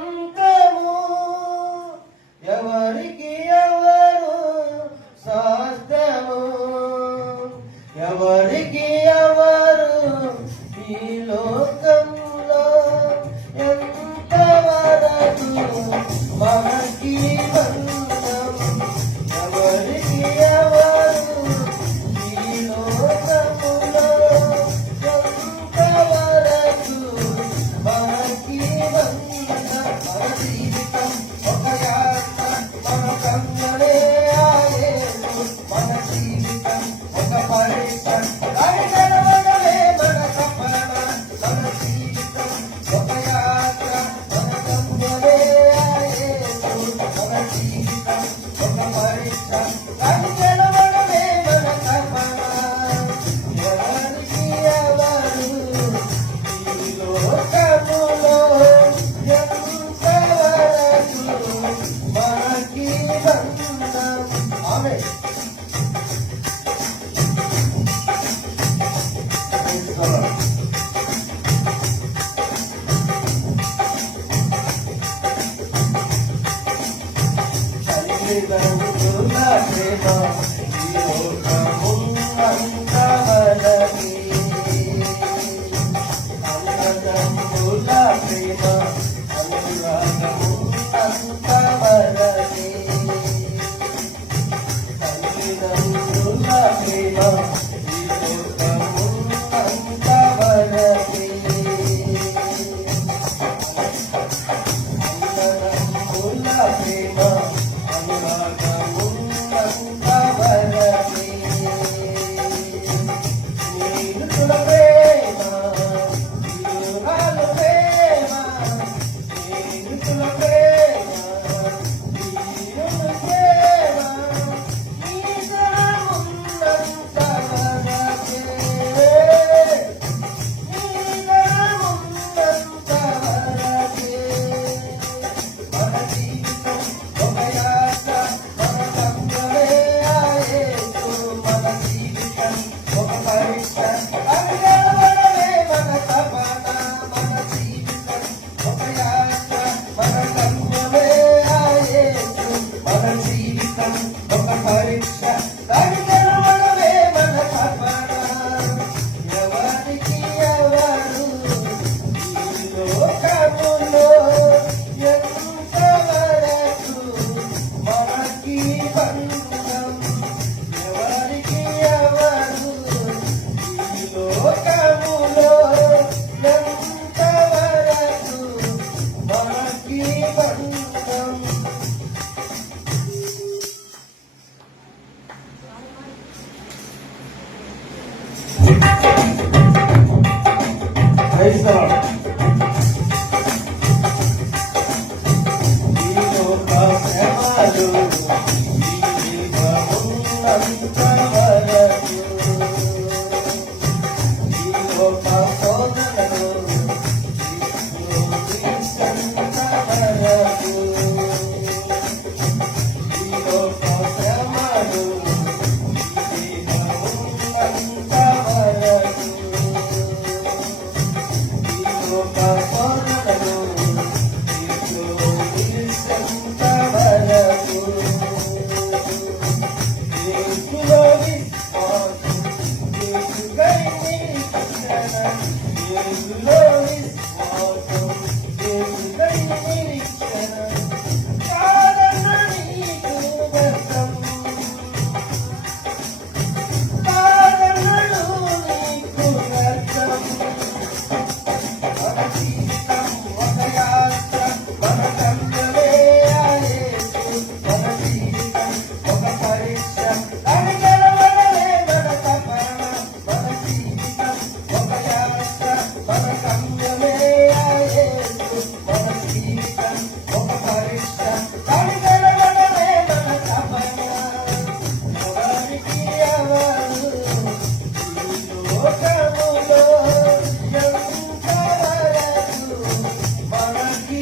అంతము ఎవరికి ఎవరు శాస్త్రము ఎవరికి ఎవరు ఈ లోకంలో ఎంతవరకు మనకి బంధం ఎవరికి ఎవరు ఈ లోకములో ఎంతవరకు మనకి బంధం మన జీవితం ఒక యాత్ర మన కన్నులే ఆయేసు మన జీవితం ఒక పరీక్ష గడిగడవడలే మన తపన మన జీవితం ఒక యాత్ర మన కన్నులే ఆయేసు మన జీవితం ఒక పరీక్ష గడిగడవడలే మన తపన ఎవరికి ఎవరు ఈ లోకములో ఎంతవరకు మనకి బంధం ఆమేన్. తల్లిదండ్రుల ప్రేమ ఈ లోకమున్నంతవరకే అన్నదమ్ముల ప్రేమ అనురాగమున్నంతవరకే తల్లిదండ్రుల ప్రేమ ఈ లోకమున్నంతవరకే అన్నదమ్ముల ప్రేమ అనురాగమున్నంతవరకే స్నేహితుల ప్రేమ ఇరుగాల ప్రేమ స్నేహితుల ప్రేమ వీరుల ప్రేమ నీదమున్నంతవరకే నీదమున్నంతవరకే మన జీవితం ఒక యాత్ర మన కన్నులే ఆయేసు మన జీవితం ఒక పరీక్ష గడిగడవడలే మన తపన మన జీవితం ఒక యాత్ర మన కన్నులే ఆయేసు మన జీవితం ఒక పరీక్ష గడిగడవడలే మన తపన ఎవరికి ఎవరు ఈ లోకములో ఎంతవరకు మనకి బంధం ఎవరికి ఎవరు ఈ లోకములో ఎంతవరకు మనకి బంధం. Praise the Lord. ఈ లోక శ్రమలు ఈ జీవమున్నంతవరకు ఈ లోక శోధనలు క్రీస్తునంతవరకు ఈ లోక శ్రమలు ఈ జీవమున్నంతవరకు ఈ లోక శోధనలు మనకి